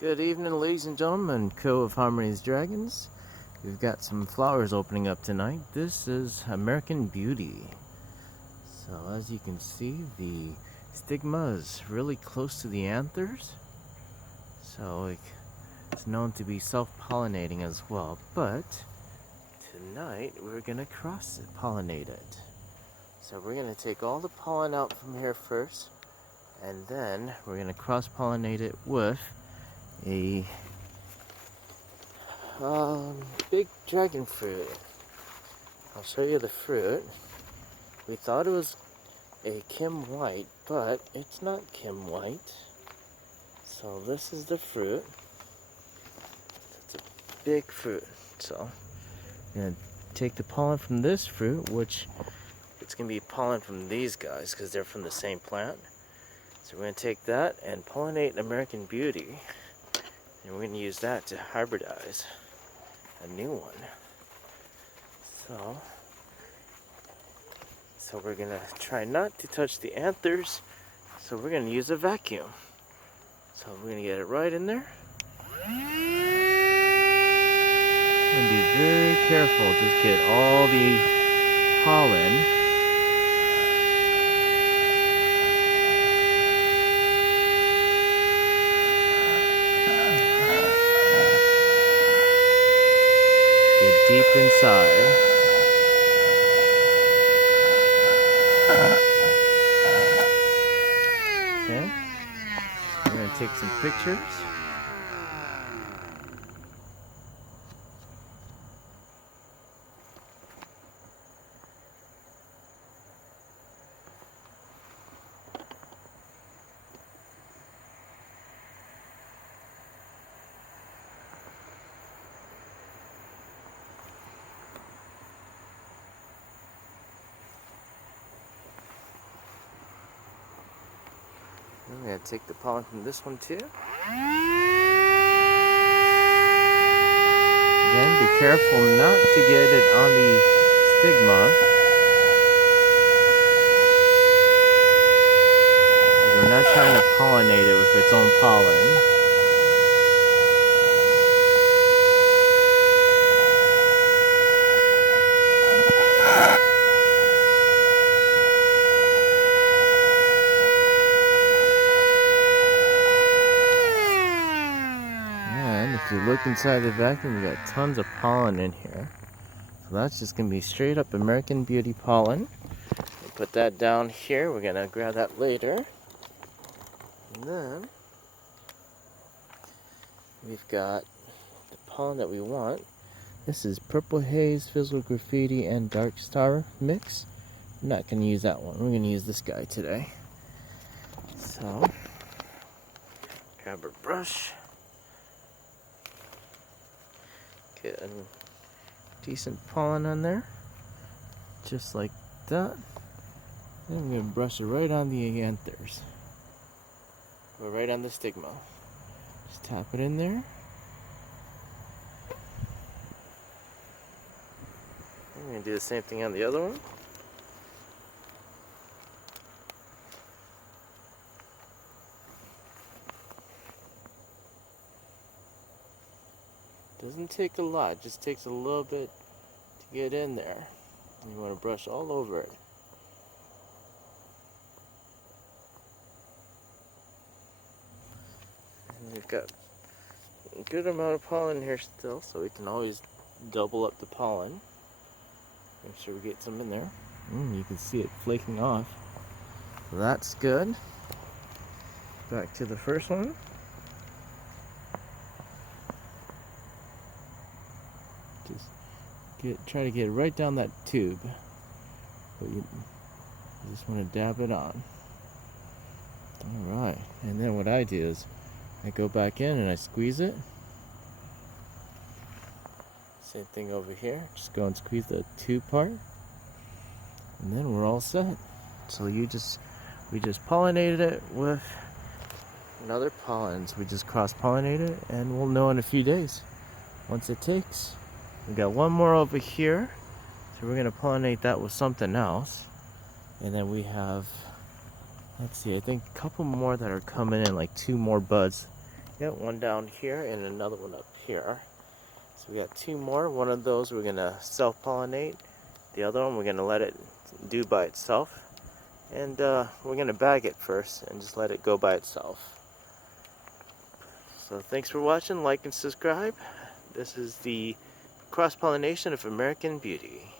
Good evening, ladies and gentlemen, Co of Harmony's Dragons. We've got some flowers opening up tonight. This is American Beauty. So as you can see, the stigma is really close to the anthers. So it's known to be self-pollinating as well. But tonight we're going to cross-pollinate it. So we're going to take all the pollen out from here first. And then we're going to cross-pollinate it with a big dragon fruit. I'll show you the fruit. We thought it was a Kim White, but it's not Kim White. So this is the fruit. It's a big fruit. So I'm gonna take the pollen from this fruit, which it's gonna be pollen from these guys because they're from the same plant. So we're gonna take that and pollinate American Beauty. And we're going to use that to hybridize a new one. So we're going to try not to touch the anthers. So we're going to use a vacuum. So we're going to get it right in there. And be very careful. Just get all the pollen. Deep inside. Okay. I'm going to take some pictures. I'm going to take the pollen from this one too. Again, be careful not to get it on the stigma. We're not trying to pollinate it with its own pollen. If you look inside the vacuum, we got tons of pollen in here. So that's just going to be straight up American Beauty pollen. We'll put that down here. We're going to grab that later. And then we've got the pollen that we want. This is Purple Haze, Fizzle Graffiti, and Dark Star mix. I'm not going to use that one. We're going to use this guy today. So, grab our brush. Get a decent pollen on there, just like that. Then I'm going to brush it right on the anthers, or right on the stigma. Just tap it in there. I'm going to do the same thing on the other one. Doesn't take a lot, just takes a little bit to get in there. You want to brush all over it. And we've got a good amount of pollen here still, so we can always double up the pollen. Make sure we get some in there. You can see it flaking off. So that's good. Back to the first one. Try to get it right down that tube, but you just want to dab it on. Alright, and then what I do is I go back in and I squeeze it. Same thing over here, just go and squeeze the tube part, and then we're all set. So we just pollinated it with another pollens. We just cross-pollinated it, and we'll know in a few days once it takes. We got one more over here, so we're going to pollinate that with something else. And then we have, let's see, I think a couple more that are coming in, like 2 more buds Got one down here and another one up here. So we got two more. One of those we're gonna self-pollinate. The other one we're gonna let it do by itself. And we're gonna bag it first and just let it go by itself. So thanks for watching, like and subscribe. This is the cross-pollination of American Beauty.